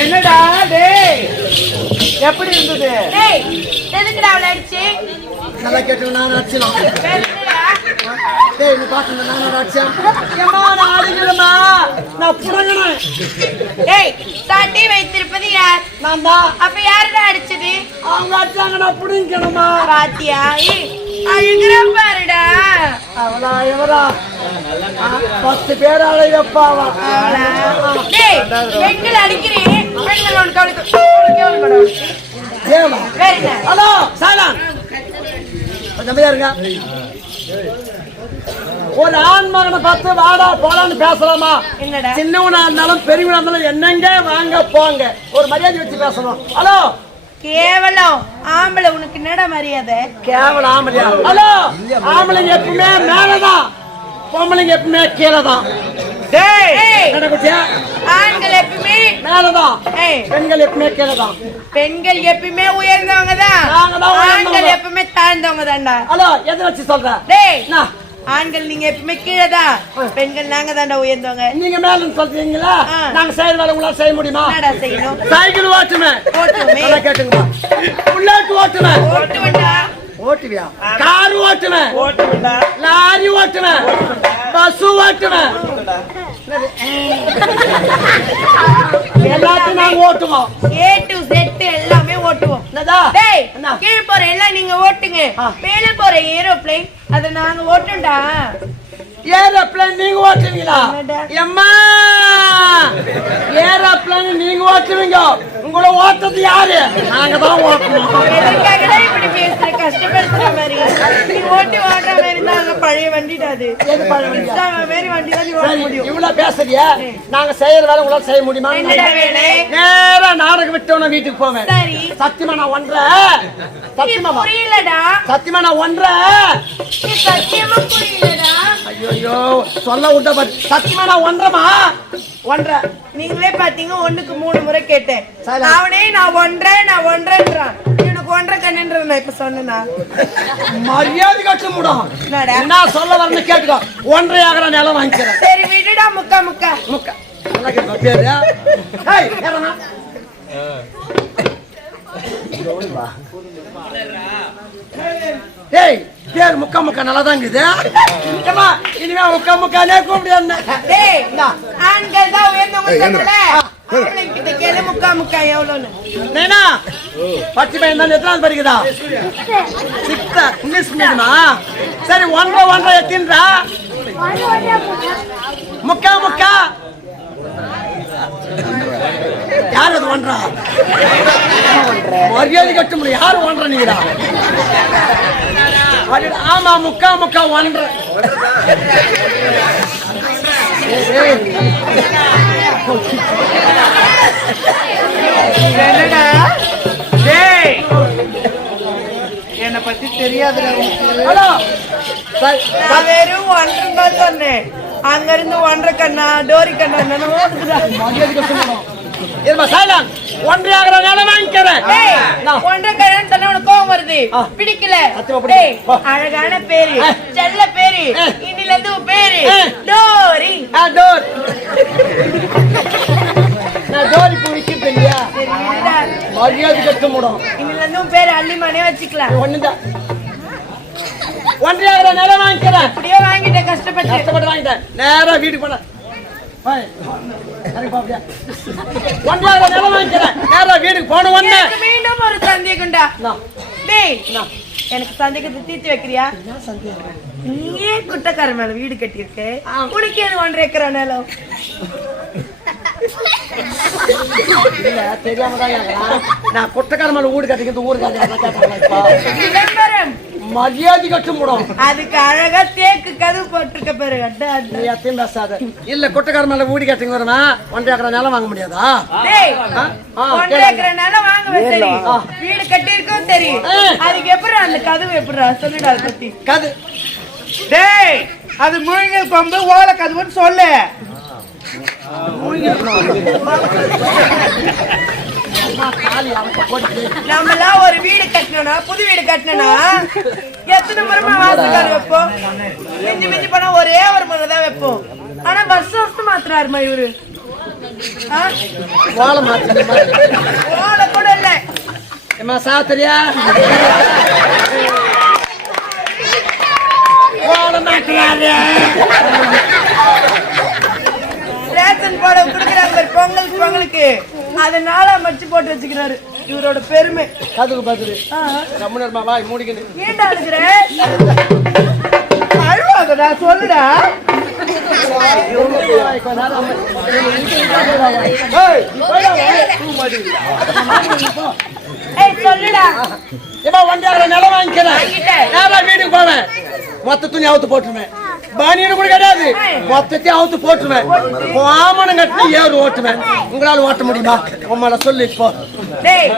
என்னடா டேய் எப்படி இருந்தது? டேய் எதுக்குடா அவளை அடிச்சு? நல்லா கேட்டு நான் அடிச்சலாம்? டேய் நீ பாத்து நான் அடிச்சேன். நான் அடிக்கலமா நான் புடங்கினேன் டேய் சாட்டி வைத்திருப்பது யார்? நான் தான் அப்ப யாருடா அடிச்சது? அவங்க அடிச்சாங்க நான் புடிங்கணுமா பாத்தியா ஏய், அழுகுற பாருடா. அவளா இவரா பத்து பேரால வைப்பாவா அவளா? டேய் பெண்கள் அடிக்கிறேன் பெண்கள் உனக்கு அவளுக்கு ஹலோ சாலான் கொஞ்சம் இருங்க. ஒரு ஆண் மகனை பார்த்து வாடா போலான்னு பேசலாமா? என்னடா சின்னவனா இருந்தாலும் பெரியவனா இருந்தாலும் என்னங்க வாங்க போங்க. ஒரு மரியாதை வச்சு பேசணும். ஹலோ? கேவலம். ஆம்பளை உனக்கு என்னடா மரியாதை? கேவல ஆம்பளையா? ஹலோ? ஆம்பளைங்க எப்பவுமே மேலதான். பொம்பளைங்க எப்பவுமே கீழே தான் ஆண்கள் எப்பவுமே மேலதான். ஏய். பெண்கள் எப்பவுமே கீழே தான் பெண்கள் எப்பவுமே உயர்ந்தவங்க. தான். ஆண்கள் எப்பவுமே தாழ்ந்தவங்க தான்டா ஹலோ எதை வச்சு சொல்ற? டேய்? ஆண்கள் நீங்க எப்பவுமே கீழே தான். பெண்கள் நாங்க தான்டா உயர்ந்தவங்க. நீங்க மேலன்னு சொல்றீங்களா. நாங்க செய்யற வேலை உங்களால செய்ய முடியுமா? என்னடா செய்யணும்? சைக்கிள் ஓட்டுவேன் ஓட்டுவோமே நல்லா கேட்டுங்க புல்லட் ஓட்டுவேன் ஓட்டுவண்டா. ஓட்டுவியா? கார் ஓட்டுவேன் லாரி ஓட்டுவேன் பஸ் ஓட்டுவேன் எல்லாத்தையும் நாங்க ஓட்டுவோம். ஏ டு செட் எல்லாமே ஓட்டுவோம். டேய்? கீழே போற எல்லாம் நீங்க ஓட்டுங்க. மேல போற ஏரோப்ளேன் அத நாங்க ஓட்டும்டா ஏரோப்ளேன் நீங்க ஓட்டுவீங்களா? எம்மா! ஏரோப்ளேன் நீங்க ஓட்டுவீங்க. உங்களை ஓட்டுறது யாரு? நாங்க தான் எதுக்காகடா இப்படி பேசுற கஷ்டப்படுத்துற மாதிரி. நீ ஓட்டி ஓட்டுற மாதிரி நாங்க பழைய வண்டிடா அது? இஷ்டம் மாதிரி வண்டி தான் நீ சரி, முடியும். இவ்வளவு பேசுறியா? நாங்க செய்யற வேலை உங்களால செய்ய முடியுமா? என்னடா வேலை? நேரா நாடகம் விட்டவன வீட்டுக்கு போவேன். சரி. சத்தியமா நான் ஒன்ற. சத்தியமா புரியலடா. சத்தியமா நான் ஒன்ற. சத்தியமா புரியலடா. ஐயோ சொல்ல விட்ட பாரு சத்தியமா நான் ஒன்றமா ஒன்ற. நீங்களே பாத்தீங்க ஒண்ணுக்கு மூணு முறை கேட்டேன். அவனே நான் ஒன்றேன் நான் ஒன்றேன்றான். ஒன்றரை கண்ணுன்ற நான் இப்ப சொன்னேனா? மரியாதை கட்டு முடும் என்னடா? என்ன சொல்ல வரணும் கேட்டுக்கோ. ஒன்றை ஆகிற நிலம் வாங்கிக்கிறேன். சரி விடுடா முக்கா முக்கா. முக்கா. ஏய், பேர் முக்கா முக்கா நல்லா தான் இருக்குது. இனிமே முக்கா முக்கானே கூப்பிடு என்ன. ஆண்கள் தான் உயர்ந்தவங்க சொன்னல ஆம்பளைங்க கிட்ட கேளு முக்கா முக்கா எவ்வளோன்னு நேனா பச்சை பையன் தான் எத்தனாவது படிக்குதா? சிக்ஸ்த் இங்கிலீஷ் மீடியமா? சரி ஒன்றரை ஒன்றரை எத்தின்றா? முக்கா முக்கா. யார் அது ஒன்றா? மரியாதை கட்ட முடியும் யார் ஒன்றா நீங்கடா அடடா, ஆமா முக்கா முக்கா ஒன்றரை. என்னடா? டேய்! என்னை பத்தி தெரியாதுடா ஹலோ! நான் வெறும் ஒன்றரை தான் சொன்னேன். அங்க இருந்து ஒன்றரை கண்ணா டோரி கண்ணா என்னென்னமோ இருமா சைலன் ஒன்றரை ஆகிற நிலம் வாங்கிக்கிறேன் ஒன்றரை கண்ணான்னு சொன்னா உனக்கு கோவம் வருது. பிடிக்கல. அழகான பேரு. செல்ல பேரு. இன்னில இருந்து பேரு. டோரி. டோர். நான் டோர் இப்போ விற்கிறேன் இல்லையா. மரியாதை கட்ட முடியும் இன்னில இருந்து உன் பேரு அள்ளிமானே வச்சுக்கலாம். ஒண்ணுதான் ஒன்றரை ஆகிற நிலம் வாங்கிக்கிறேன் அப்படியே வாங்கிட்டேன் கஷ்டப்பட்டு. கஷ்டப்பட்டு வாங்கிட்டேன். நேரா வீட்டுக்கு போன நேரா வீட்டுக்கு போன உடனே மீண்டும் ஒரு சந்தேகம்டா? டேய்? எனக்கு சந்தேகத்தை தீர்த்து வைக்கிறியா? நீயே குட்டக்கார மேல வீடு கட்டியிருக்க. உனக்கு எது ஒன்றரை ஏக்கரா நிலம்? தெரியாம தான். நான் குட்டக்கார மேல வீடு கட்டிக்கிறது விளம்பரம் மரியாதை கட்ட முடியும் அதுக்கு அழகா தேக்கு கதவு போட்டிருக்க பாரு. நீ எத்தையும் பேசாத. இல்ல குட்டக்கார மேல வீடு கட்டிங்க வரமா ஒன்றரை ஏக்கரை நிலம் வாங்க முடியாதா? டேய் ஆ, ஆ, ஒன்றரை. ஏக்கரா நிலம் சரி ஆ. வீடு கட்டியிருக்கோம் சரி ஆ. அதுக்கு எப்படி அந்த கதவு எப்படிடா? சொல்லுடா அதை பத்தி. கது. டேய் அது முழுங்கல் கொம்பு ஓலை கதுவுன்னு சொல்லு நம்ம எல்லாம் ஒரு வீடு கட்டணும்னா புது வீடு கட்டணும்னா எத்தனை முறைமா வாசக்கால் வைப்போம்? மிஞ்சி மிஞ்சி போனா ஒரே ஒரு முறை தான் வைப்போம். ஆனா வருஷம் வருஷம் மாத்துறாருமா இவரு? ஆ? வாழை மாற்றி ஓலை கூட இல்ல. ஏமா சாத்திரியா வாழை மாட்டுறாரு ரேஷன் போட குடுக்குறாங்க பொங்கலுக்கு பொங்கலுக்கு. அதனால மடிச்சு போட்டு வச்சுக்கிறாரு. இவரோட பெருமை. கதுக்கு பார்த்துரு ஆ. ரமணர் வாய் மூடிக்கிட்டு ஏன்டா அழுகுற? அழுவாதடா சொல்லுடா. ஏய் சொல்லுடா. இப்ப வண்டியார நிலம் வாங்கிக்கிறேன். நேரா வீட்டுக்கு போவேன். மொத்த துணி அவுத்து போட்டுருவேன். பானியனு கூட கிடையாது. மொத்தத்தையும் அவுத்து போட்டுருவேன். ஆமணம் கட்டி ஏறு ஓட்டுவேன். உங்களால ஓட்ட முடியுமா? உம்மள சொல்லு இப்போ. டேய்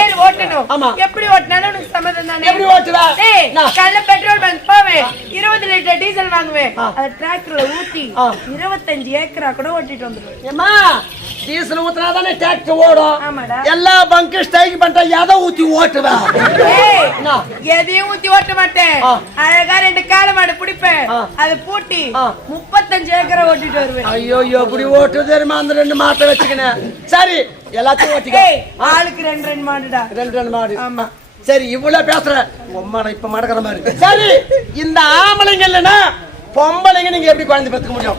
ஏறு ஓட்டணும். ஆமா. எப்படி ஓட்டினாலும் உனக்கு சம்மதம் தானே? எப்படி ஓட்டுவ? டேய் நான். காலைல பெட்ரோல் பங்க் போவேன். இருபது லிட்டர் டீசல் வாங்குவேன். அத டிராக்டர்ல ஊத்தி. இருபத்தஞ்சு ஏக்கரா கூட ஓட்டிட்டு வந்துருவேன். ஏமா டீசல் ஊத்துனா தானே டிராக்டர் ஓடும். எல்லா பங்கு ஸ்ட்ரைக் பண்ணிட்டா எதை ஊத்தி ஓட்டுவேன் என்ன? எதையும் ஊத்தி ஓட்ட மாட்டேன். அழகா ரெண்டு காளை மாடு பிடிப்பேன். அதை பூட்டி. முப்பத்தஞ்சு ஏக்கரா ஓட்டிட்டு வருவேன். ஐயோ எப்படி ஓட்டு தெரியுமா? அந்த ரெண்டு மாட்டை வச்சுக்கினேன் சரி எல்லாத்தையும் ஓட்டிக்கோ. ஆளுக்கு ரெண்டு ரெண்டு மாடுடா. ரெண்டு ரெண்டு மாடு. ஆமா. சரி இவ்வளவு பேசுற. உம்மாட இப்ப மடக்கிற மாதிரி சரி இந்த ஆம்பளைங்க இல்லைன்னா பொம்பளைங்க நீங்க எப்படி குழந்தை பெற்றுக்க முடியும்?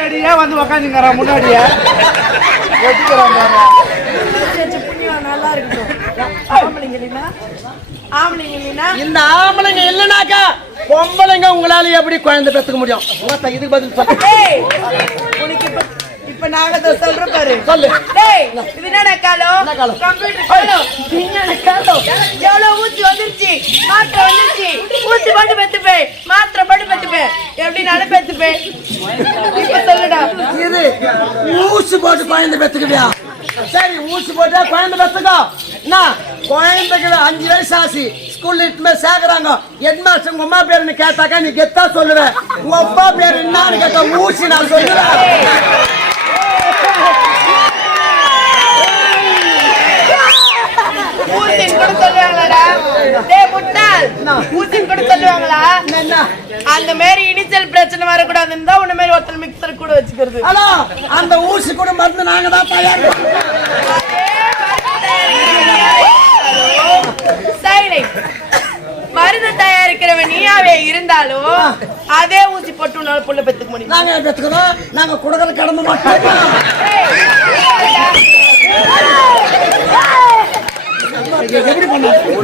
ரெடியா வந்து உக்காந்துங்கிறா முன்னாடியே ஒத்துக்கிறான் சரி, புண்ணியம் நல்லா இருக்கட்டும் இந்த ஆம்பளைங்க இல்லைனாக்கா பொம்பளைங்க உங்களால எப்படி குழந்தை பெற்றுக்க முடியும்? இதுக்கு பதில் சொல்லு. இப்ப நாங்க சொல்றோம் பாரு. சொல்லு. டேய் இது காலம்? கம்ப்யூட்டர் காலம் விஞ்ஞான காலம் எவ்வளவு ஊசி வந்துருச்சு? மாத்திரை வந்துருச்சு. ஊசி போட்டு பெத்துப்பேன். மாத்திரை போட்டு பெத்துப்பேன். எப்படினாலும் பெத்துப்பேன். இப்ப சொல்லுடா. இது ஊசி போட்டு குழந்தை பெற்றுக்குவியா சரி ஊசி போட்டா குழந்தை பெற்றுக்கோ என்ன? குழந்தைக்கு அஞ்சு வயசு ஆச்சு. ஸ்கூல்ல இட்டுமே சேர்க்கறாங்க. ஹெட் மாஸ்டர் உங்க அம்மா பேருன்னு கேட்டாக்கா? நீ கெத்தா சொல்லுவேன் உங்க அப்பா பேர் என்னன்னு கேட்டா ஊசி நான் சொல்லுவேன். ஊசின்னு கூட சொல்லுவாங்களாடா. டேய் முட்டாள். ஊசின்னு கூட சொல்லுவாங்களா? அந்த மாதிரி இனிஷியல் பிரச்சனை வரக்கூடாதுன்னு தான் உன்ன மாதிரி ஒருத்தர் மிக்சர் கூட வச்சுக்கிறது. ஹலோ அந்த ஊசி கூட மருந்து நாங்க தான் தயார் Silent. மருந்து தயாரிக்கிறவன் நீயாவே இருந்தாலும் அதே ஊசி போட்டு உன்னால புள்ள பெத்துக்க முடியும். நாங்க பெற்றுக்கிறோம் நாங்க குடகல் கடந்து மாட்டோம் எப்படி பண்ண கேவியா ஏய், என்னடா கேட்ட இரு வா.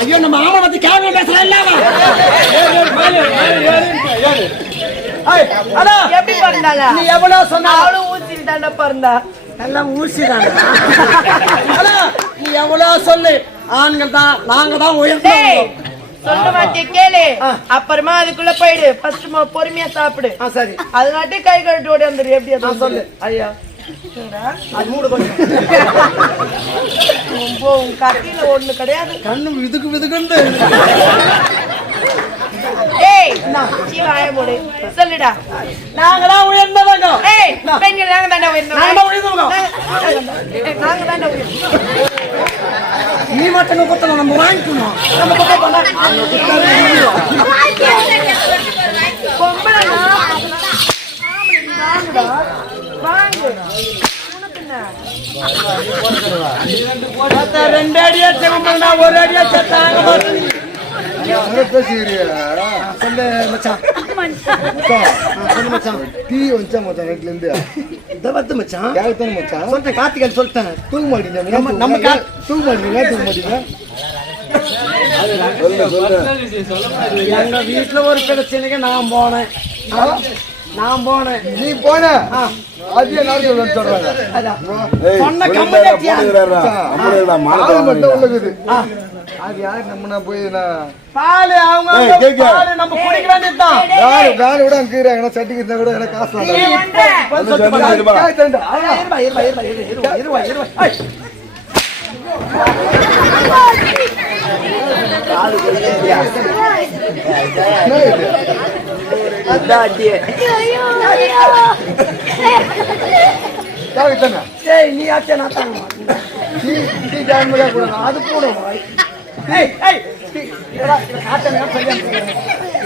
ஐயோ நம்ம ஆளை பத்தி கேவலம் பேசலாம் இல்லாம ஏய், அடா, எப்படி பிறந்தாளா? நீ எவ்வளவு சொன்ன? அவளும் தாண்டா பிறந்தா. எல்லாம் ஊசி நீ எவ்வளவு சொல்லு. ஆண்கள் தான் நாங்க தான் டேய் உயர்ந்தோம் சொல்ல மாட்டிய கேளு. அப்புறமா அதுக்குள்ள போயிடு. ஃபர்ஸ்ட் பொறுமையா சாப்பிடு. சரி. அதனாட்டி கை கழுட்டு ஓடி வந்துரு. எப்படி நான் அது சொல்லு. ஐயா. கட்டில ஒண்ணு கிடையாது கண்ணு விதுக்கு விதுக்குண்டு சொல்லுடா நாங்க தான் உயர்ந்தவங்க ஏய் பெண்கள் நாங்க தாண்டா உயர்ந்தவங்க நாங்க தாண்டா உயர்ந்தவங்க. நீ மட்டும் குத்தணும் நம்ம வாங்கிக்கணும் நம்ம ரெண்டு அடியா ஒரு அடியா செத்தாங்க மச்சான் மச்சான் மச்சான் சொல்லிட்டேன் கார்த்திகன் சொல்லிட்டேன் தூங்க மாட்டீங்க நம்ம- நம்ம தூங்க மாட்டீங்க தூங்க மாட்டீங்க எங்க வீட்டுல ஒரு பிரச்சனைக்கு நான் போனேன். நான் போனேன். நீ போன? அதே நாளைக்கு வந்து சொல்றாங்க சொன்ன கம்பெனி ஆளு மட்டும் உள்ளது அது யாரு? நம்ம போய் நான் பால் அவங்க. பால் நம்ம குடிக்க வேண்டியதுதான் யாரு? வேலை விட அங்க எங்கன்னா சட்டிக்கு இருந்தா கூட எனக்கு காசு நீ தானே ஏய் நீ ஆச்சே நான் தாங்க டீ டீ டைம் கூட அது போடும் ஏய் ஏய்.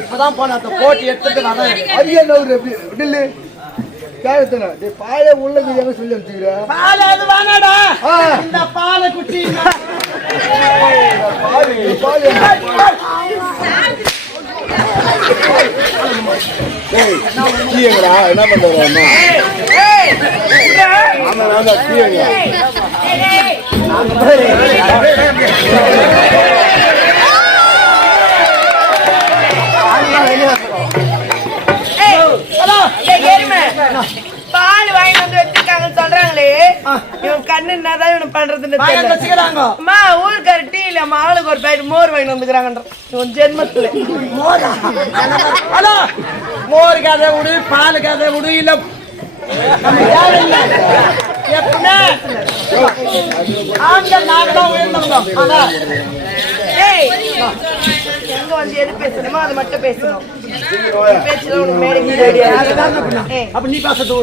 இப்பதான் போன அந்த போட்டி எடுத்துட்டு வரேன் அதிக நவுறு எப்படி டில்லு கேட்கத்தானே டே பாய உள்ள தெரியாம சொல்லி அனுப்பிச்சுக்கிறேன் பால் அது வேணாடா ஆ. இந்த பாலை குட்டி பால் பால் டீங்களா என்ன பண்றாங்க ஆமா நான் டீங்களா இவன் கண்ணு என்னதான் இவனு பண்றதுன்னு வாங்க தெரியல. அம்மா ஊருக்கார டீ இல்ல அம்மா ஆளுக்கு ஒரு பேர் மோர் வாங்கிட்டு வந்துக்கிறாங்கன்ற. இவன் ஜென்மத்துல. மோரா? ஹலோ? மோர் கதை விடு பால் கதை விடு இல்ல. எப்பவுமே ஆண்கள் நாங்க தான் உயர்ந்தவங்க ஆனா ஏய் எங்க வந்து எது பேசணுமோ அதை மட்டும் பேசணும் பேச்சுல உனக்கு மேடைக்கு அப்ப நீ பேசுறது